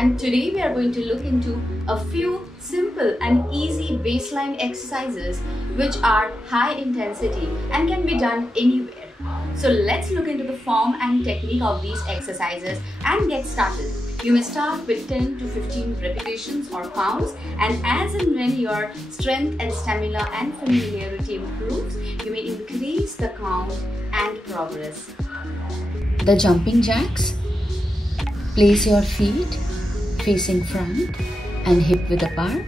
and today we are going to look into a few simple and easy baseline exercises which are high intensity and can be done anywhere. So let's look into the form and technique of these exercises and get started. You may start with 10 to 15 repetitions or counts, and as and when your strength and stamina and familiarity improves, you may increase the count and progress. The jumping jacks. Place your feet facing front and hip width apart.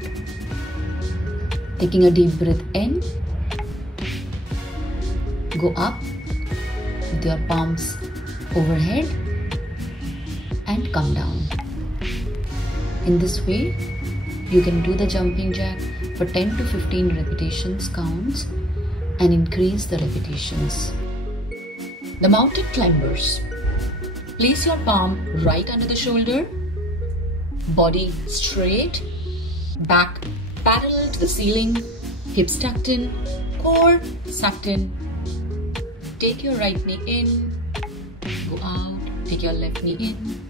Taking a deep breath in. Go up with your palms overhead and come down. In this way, you can do the jumping jack for 10 to 15 repetitions counts and increase the repetitions. The mountain climbers. Place your palm right under the shoulder, body straight, back parallel to the ceiling, hips tucked in, core sucked in. Take your right knee in, go out, take your left knee in.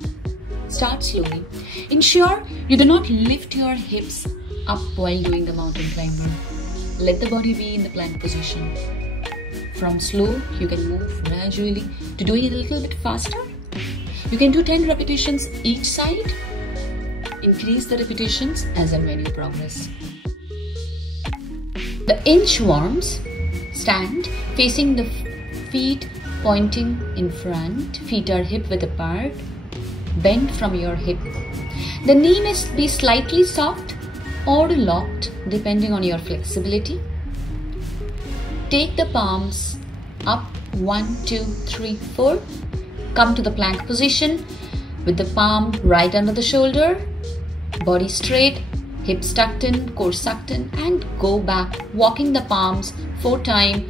Start slowly. Ensure you do not lift your hips up while doing the mountain climber. Let the body be in the plank position. From slow, you can move gradually to doing it a little bit faster. You can do 10 repetitions each side. Increase the repetitions as and when you progress. The inchworms. Stand facing the feet pointing in front. Feet are hip width apart. Bend from your hip. The knee must be slightly soft or locked depending on your flexibility. Take the palms up, 1, 2, 3, 4. Come to the plank position with the palm right under the shoulder, body straight, hips tucked in, core sucked in, and go back, walking the palms 4 times.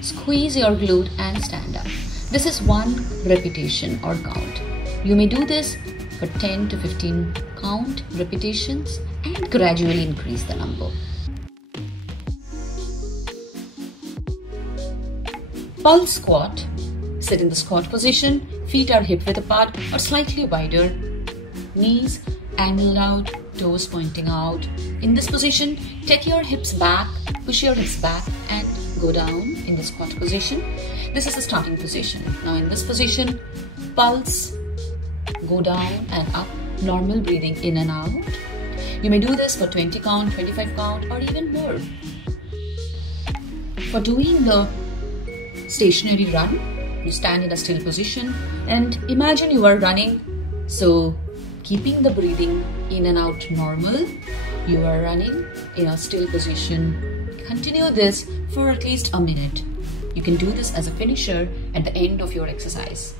Squeeze your glute and stand up. This is 1 repetition or count. You may do this for 10 to 15 count repetitions and gradually increase the number. Pulse squat. Sit in the squat position. Feet are hip width apart or slightly wider. Knees angled out, toes pointing out. In this position, take your hips back, push your hips back and go down in the squat position. This is the starting position. Now in this position, pulse, go down and up, normal breathing in and out. You may do this for 20 count, 25 count or even more. For doing the stationary run, you stand in a still position and imagine you are running. So keeping the breathing in and out normal, you are running in a still position. Continue this for at least a minute. You can do this as a finisher at the end of your exercise.